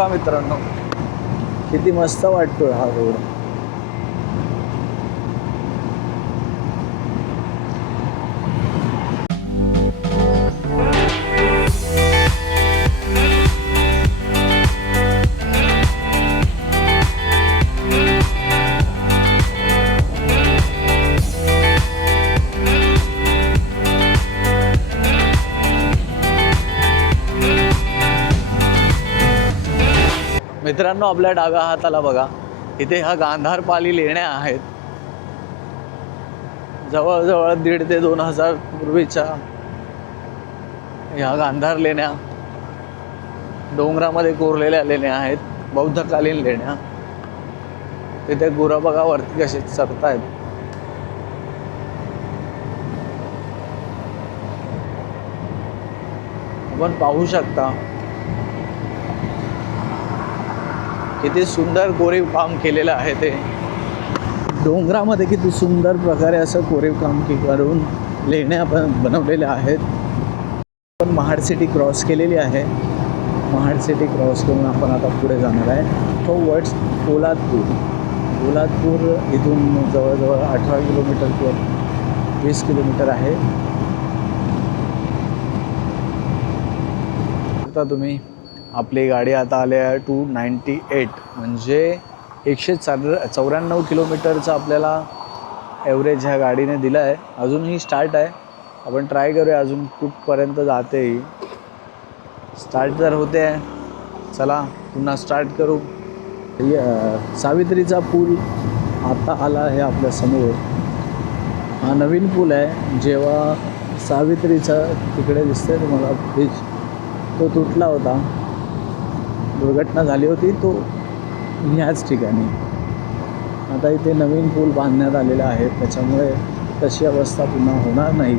बघा मित्रांनो, किती मस्त वाटतोय हा रोड. मित्रांनो, आपल्या डाव्या हाताला बघा, इथे ह्या गांधारपाली लेण्या आहेत. जवळजवळ 1,500 ते 2,000 पूर्वीच्या ह्या गांधार लेण्या डोंगरामध्ये कोरलेल्या लेण्या आहेत, बौद्धकालीन लेण्या. तिथे गुरं बघा वरती कसे चरतायत. आपण पाहू शकता किती सुंदर कोरीव काम केलेलं आहे. ते डोंगरामध्ये किती सुंदर प्रकारे असं कोरीव काम करून लेण्या बनवलेल्या आहेत. आपण महाड सिटी क्रॉस केलेली आहे. महाड सिटी क्रॉस करून आपण आता पुढे जाणार आहे टुवर्ड्स पोलादपूर. पोलादपूर इथून जवळजवळ 18 किलोमीटर किंवा 20 किलोमीटर आहे. आता तुम्ही आपली गाडी आता आली आहे 298, म्हणजे 194 किलोमीटरचा आपल्याला ॲव्हरेज ह्या गाडीने दिला आहे. अजूनही स्टार्ट आहे. आपण ट्राय करूया अजून कुठपर्यंत जाते. स्टार्ट जर होते आहे, चला पुन्हा स्टार्ट करू. सावित्रीचा पूल आता आला आहे आपल्या समोर. हा नवीन पूल आहे. जेव्हा सावित्रीचा तिकडे दिसतंय तुम्हाला ब्रिज, तो तुटला होता, दुर्घटना झाली होती तो ह्याच ठिकाणी. आता इथे नवीन पूल बांधण्यात आलेला आहे, त्याच्यामुळे तशी अवस्था पुन्हा होणार नाही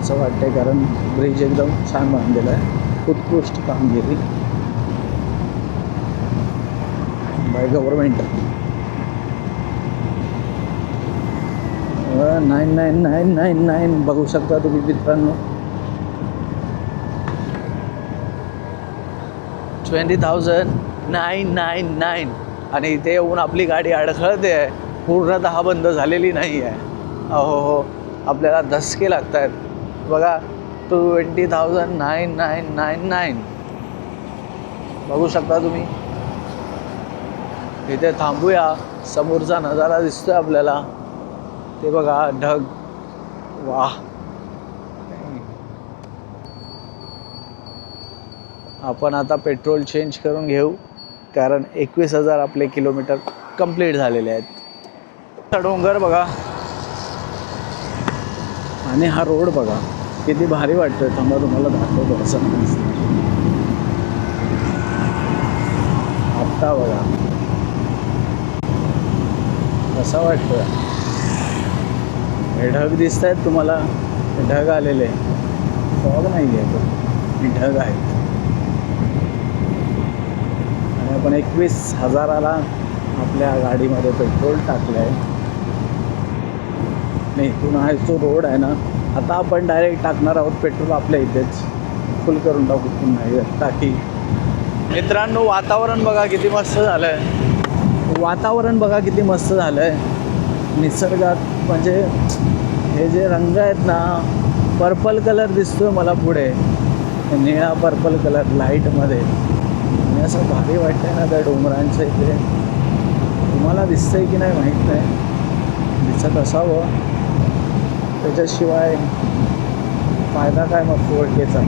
असं वाटतंय. कारण ब्रिज एकदम छान बांधलेला आहे. उत्कृष्ट कामगिरी बाय गव्हर्नमेंट. 99999 बघू शकता तुम्ही मित्रांनो. 20,999 आणि इथे येऊन आपली गाडी अडखळते आहे. पूर्णतः बंद झालेली नाही आहे. हो, आपल्याला धसके लागत आहेत बघा. 20,999 बघू शकता तुम्ही. इथे थांबूया. समोरचा नजारा दिसतोय आपल्याला, ते बघा ढग. वाह, आपण आता पेट्रोल चेंज करून घेऊ, कारण 21,000 आपले किलोमीटर कंप्लीट झालेले आहेत. डोंगर बघा आणि हा रोड बघा किती भारी वाटतोय. थांबा तुम्हाला दाखवतो असं. आत्ता बघा कसा वाटतोय. हे ढग दिसत आहेत तुम्हाला, ढग आलेले. फॉग नाही आहे, तो ढग आहेत. आपण 21,000ला आपल्या गाडीमध्ये पेट्रोल टाकलं आहे. नाही, इथून आहे जो रोड आहे ना, आता आपण डायरेक्ट टाकणार आहोत पेट्रोल आपल्या इथेच. फुल करून टाकू पुन्हा टाकी. मित्रांनो, वातावरण बघा किती मस्त झालं आहे. वातावरण बघा किती मस्त झालं आहे निसर्गात. म्हणजे हे जे रंग आहेत ना, पर्पल कलर दिसतोय मला पुढे, निळा पर्पल कलर लाईटमध्ये. आणि असं भारी वाटतंय ना त्या डोंगरांच्या इथे. तुम्हाला दिसतंय की नाही माहीत नाही, दिसत असावं. त्याच्याशिवाय फायदा काय मग 4Kचा.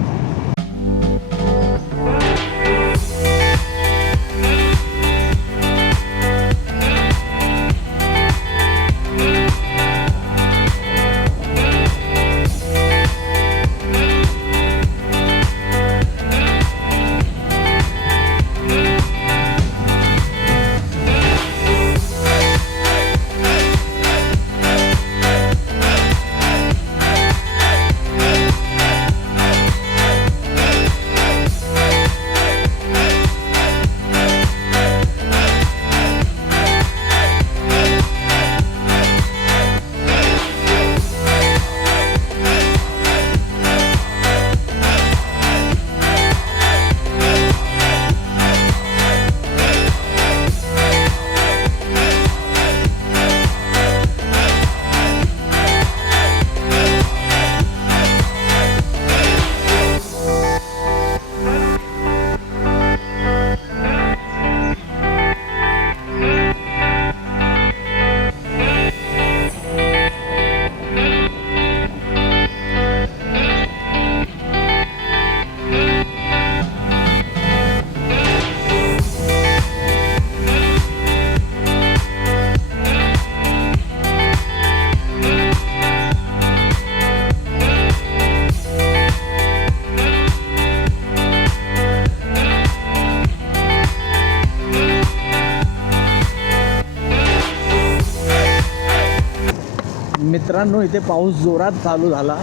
मित्रांनो इथे पाऊस जोरात चालू झाला.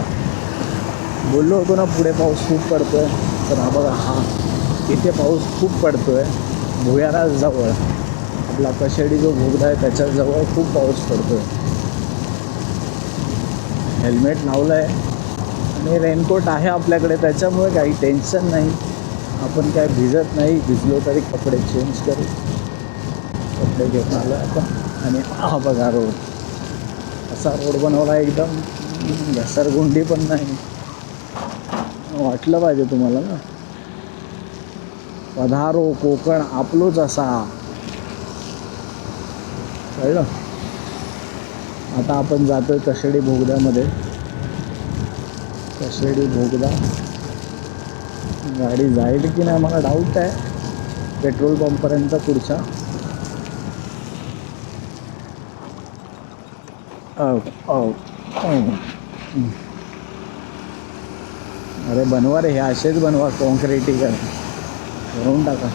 बोललो होतो ना पुढे पाऊस खूप पडतोय. तर हा बघा, हा इथे पाऊस खूप पडतोय. भुयारा जवळ आपला कशेडी जो बोगदा आहे त्याच्याजवळ खूप पाऊस पडतोय. हेल्मेट लावलं आहे आणि रेनकोट आहे आपल्याकडे, त्याच्यामुळे काही टेन्शन नाही. आपण काय भिजत नाही. भिजलो तरी कपडे चेंज करू. कपडे घेऊन आलो आपण. आणि हा बघा रोड, असा रोड बनवला एकदम घसरगुंडी पण नाही. वाटलं पाहिजे तुम्हाला ना. पधारो कोकण आपलोच असा. कळलं. आता आपण जातोय कशेडी बोगद्यामध्ये. कशेडी बोगदा. गाडी जाईल की नाही मला डाऊट आहे. पेट्रोल पंपपर्यंत पुढच्या. अरे बनवा रे, हे असेच बनवा. कॉन्क्रिटीकरण बनवून टाका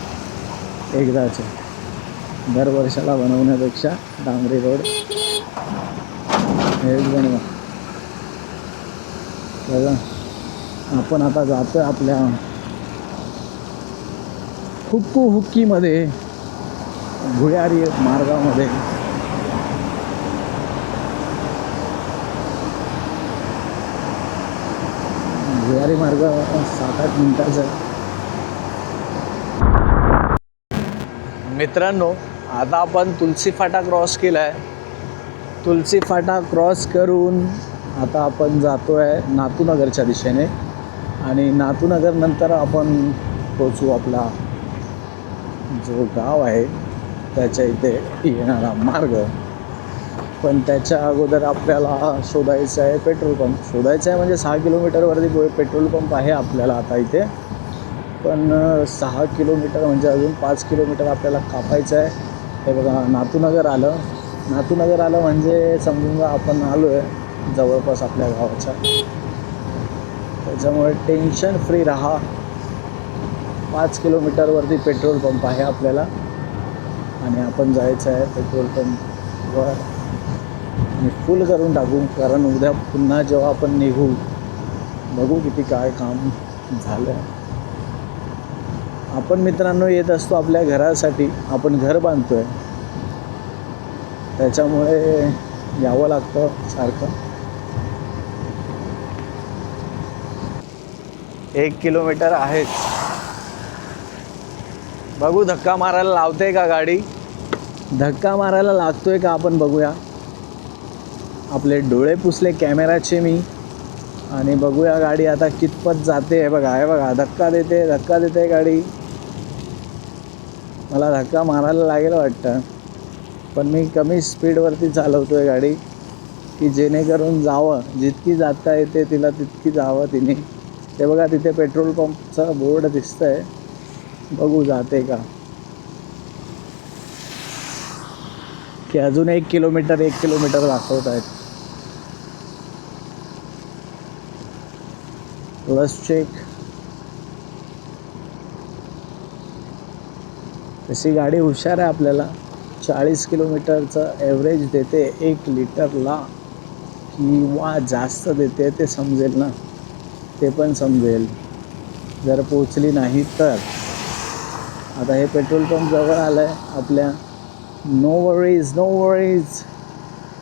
एकदाच. दरवर्षाला बनवण्यापेक्षा डांबरी रोड हेच बनवा. बघा, आपण आता जातोय आपल्या हुक्कू हुक्कीमध्ये, भुयारी मार्गामध्ये. भुयारी मार्ग 7-8 मिनिटाचा. मित्रांनो आता आपण तुलसी फाटा क्रॉस केला आहे. तुलसी फाटा क्रॉस करून आता आपण जातो आहे नातूनगरच्या दिशेने. आणि नातूनगर नंतर आपण पोचू आपला जो गाव आहे त्याच्या इथे येणारा मार्ग. पण त्याच्या अगोदर आपल्याला शोधायचं आहे पेट्रोल पंप. शोधायचं आहे म्हणजे 6 किलोमीटरवरती पेट्रोल पंप आहे आपल्याला आता इथे. पण 6 किलोमीटर म्हणजे अजून 5 किलोमीटर आपल्याला कापायचं आहे. हे बघा, नातूनगर आलं. नातूनगर आलं म्हणजे समजून जा आपण आलो आहे जवळपास आपल्या गावाच्या. त्याच्यामुळे टेन्शन फ्री राहा. 5 किलोमीटरवरती पेट्रोल पंप आहे आपल्याला आणि आपण जायचं आहे पेट्रोल पंपवर आणि फुल करून टाकू. कारण उद्या पुन्हा जेव्हा आपण निघू बघू किती काय काम झालं. आपण मित्रांनो येत असतो आपल्या घरासाठी. आपण घर बांधतो आहे त्याच्यामुळे यावं लागतं सारखं. 1 किलोमीटर आहेच. बघू धक्का मारायला लावते का गाडी. धक्का मारायला लागतोय का आपण बघूया. आपले डोळे पुसले कॅमेराचे मी आणि बघूया गाडी आता कितपत जाते. हे बघा, हे बघा, धक्का देते गाडी. मला धक्का मारायला लागेल वाटतं. पण मी कमी स्पीडवरती चालवतो आहे गाडी की जेणेकरून जावं, जितकी जाता येते तिला तितकी जावं तिने. ते बघा तिथे पेट्रोल पंपचा बोर्ड दिसतंय. बघू जाते का की अजून 1 किलोमीटर दाखवत आहेत. Plus check. तशी गाडी हुशार आहे आपल्याला. 40 किलोमीटरचं ॲव्हरेज देते 1 लिटरला किंवा जास्त देते ते समजेल ना. ते पण समजेल जर पोचली नाही तर. आता हे पेट्रोल पंप जवळ आलं आहे आपल्या. No worries.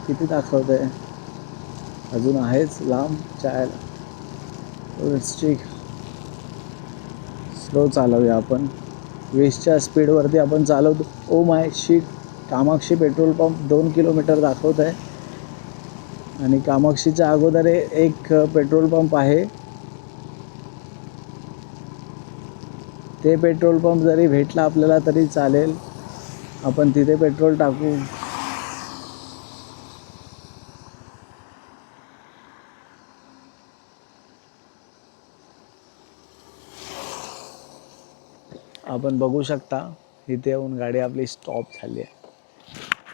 किती दाखवत आहे अजून आहेच लांब चायला. ठीक, स्लो चालवूया आपण. 20च्या स्पीडवरती आपण चालवतो. Oh my sheet. Kamakshi petrol pump 2 kilometre दाखवत आहे आणि कामाक्षीच्या अगोदर एक पेट्रोल पंप आहे. ते पेट्रोल पंप जरी भेटला आपल्याला तरी चालेल. आपण तिथे पेट्रोल टाकू. आपण बघू शकता इथे येऊन गाडी आपली स्टॉप झाली आहे.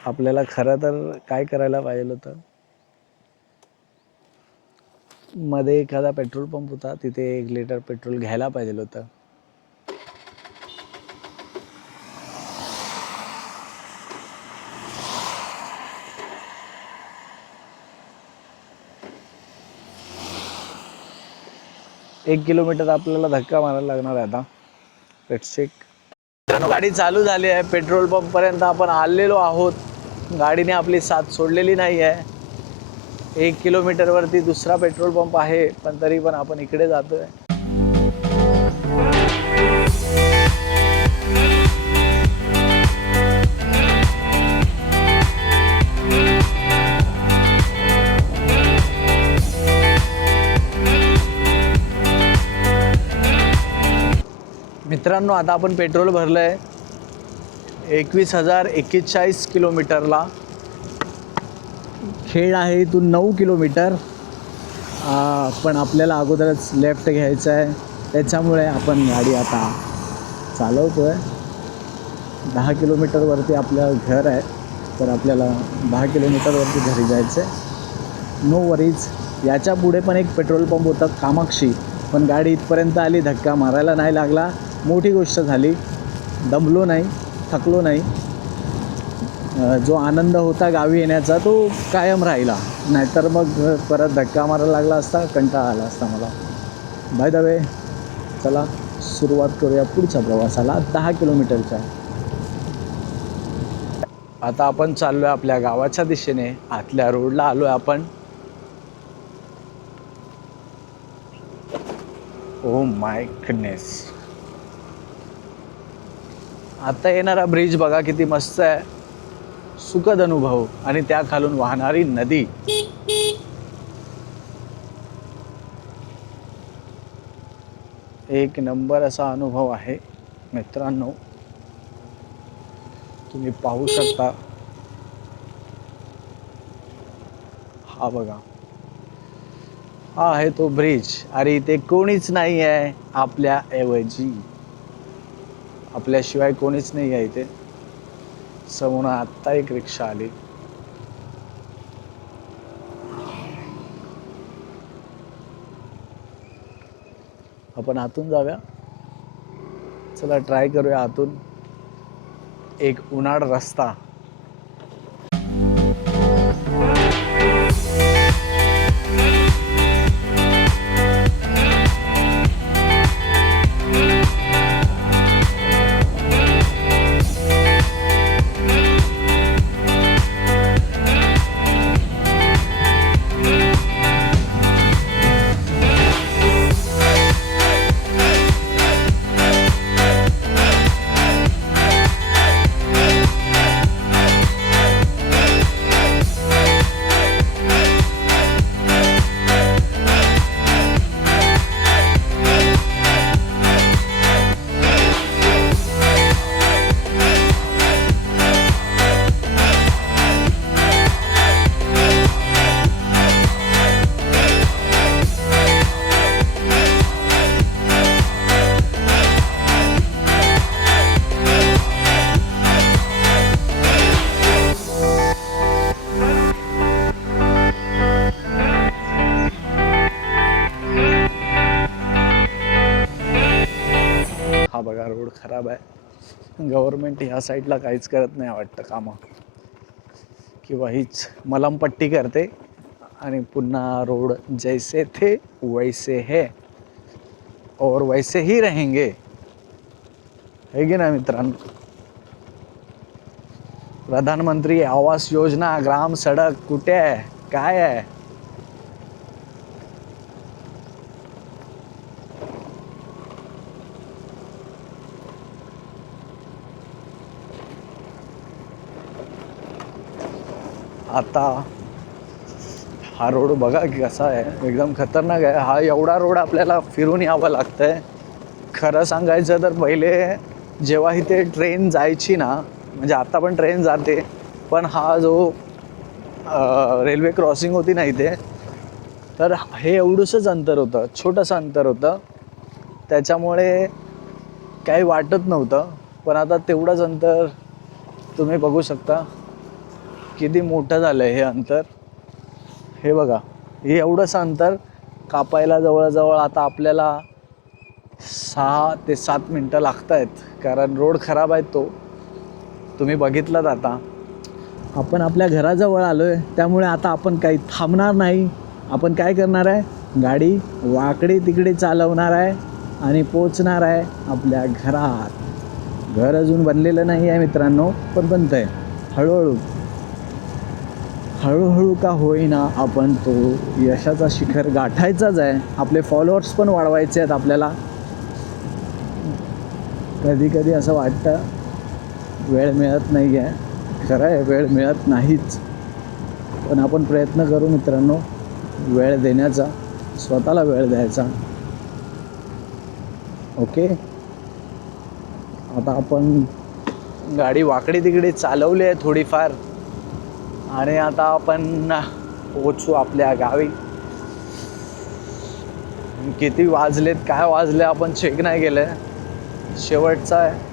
आपल्याला खरं तर काय करायला पाहिजे होतं, मध्ये एखादा पेट्रोल पंप होता तिथे 1 लिटर पेट्रोल घ्यायला पाहिजे होतं. 1 किलोमीटर आपल्याला धक्का मारायला लागणार आहे आता. Let's check. गाडी चालू झाली आहे. पेट्रोल पंपपर्यंत आपण आलेलो आहोत. गाडीने आपली साथ सोडलेली नाही आहे. 1 किलोमीटरवरती दुसरा पेट्रोल पंप आहे, पण तरी पण आपण इकडे जातोय. मित्रांनो, आता आपण पेट्रोल भरलं आहे 21,041 किलोमीटरला. खेड आहे इथून 9 किलोमीटर. पण आपल्याला अगोदरच लेफ्ट घ्यायचं आहे, त्याच्यामुळे आपण गाडी आता चालवतो आहे. 10 किलोमीटरवरती आपलं घर आहे, तर आपल्याला 10 किलोमीटरवरती घरी जायचं आहे. No worries. याच्या पुढे पण एक पेट्रोल पंप होता कामाक्षी, पण गाडी इथपर्यंत आली, धक्का मारायला नाही लागला. मोठी गोष्ट झाली. दमलो नाही, थकलो नाही. जो आनंद होता गावी येण्याचा तो कायम राहिला. नाहीतर मग परत धक्का मारायला लागला असता, कंटाळा आला असता मला. बाय द वे, चला सुरुवात करूया पुढच्या प्रवासाला 10 किलोमीटरच्या. आता आपण चाललो आहे आपल्या गावाच्या दिशेने. आतल्या रोडला आलो आहे आपण. Oh my goodness. आता येणारा ब्रिज बघा किती मस्त आहे. सुखद अनुभव आणि त्या खालून वाहणारी नदी. एक नंबर असा अनुभव आहे मित्रांनो. तुम्ही पाहू शकता. हा बघा, हा आहे तो ब्रिज. अरे इथे कोणीच नाही आहे आपल्या ऐवजी. आपल्याशिवाय कोणीच नाही आहे इथे. समोर आत्ता एक रिक्षा आली. आपण आतून जाऊया. चला ट्राय करूया आतून. एक उन्हाळ रस्ता. हा बघा, रोड खराब आहे. गव्हर्नमेंट ह्या साईडला काहीच करत नाही वाटतं कामं, किंवा हीच मलमपट्टी करते आणि पुन्हा रोड जैसे थे वैसे है और वैसे ही रहेंगे. है की ना मित्रांनो. प्रधानमंत्री आवास योजना, ग्राम सडक कुठे आहे, काय आहे? आता हा रोड बघा की कसा आहे. एकदम खतरनाक आहे. हा एवढा रोड आपल्याला फिरून यावं लागतंय. खरं सांगायचं तर पहिले जेव्हा इथे ट्रेन जायची ना, म्हणजे आता पण ट्रेन जाते, पण हा जो रेल्वे क्रॉसिंग होती ना इथे, तर हे एवढंसंच अंतर होतं, छोटंसं अंतर होतं. त्याच्यामुळे काही वाटत नव्हतं. पण आता तेवढंच अंतर तुम्ही बघू शकता किती मोठं झालं आहे हे अंतर. हे बघा, हे एवढंसं अंतर कापायला जवळजवळ आता आपल्याला 6 ते 7 मिनटं लागत आहेत. कारण रोड खराब आहे. तो तुम्ही बघितलात. आता आपण आपल्या घराजवळ आलो आहे, त्यामुळे आता आपण काही थांबणार नाही. आपण काय करणार आहे, गाडी वाकडे तिकडे चालवणार आहे आणि पोचणार आहे आपल्या घरात. घर अजून बनलेलं नाही आहे मित्रांनो, पण बनतं आहे हळूहळू. हळूहळू का होईना आपण तो यशाचा शिखर गाठायचाच आहे. आपले फॉलोअर्स पण वाढवायचे आहेत आपल्याला. कधी कधी असं वाटतं वेळ मिळत नाही आहे. खरं आहे, वेळ मिळत नाहीच, पण आपण प्रयत्न करू मित्रांनो वेळ देण्याचा, स्वतःला वेळ द्यायचा. ओके, आता आपण गाडी वाकडे तिकडे चालवली आहे थोडीफार आणि आता आपण पोचू आपल्या गावी. किती वाजलेत काय वाजले आपण चेक नाही केलं. शेवटचा आहे.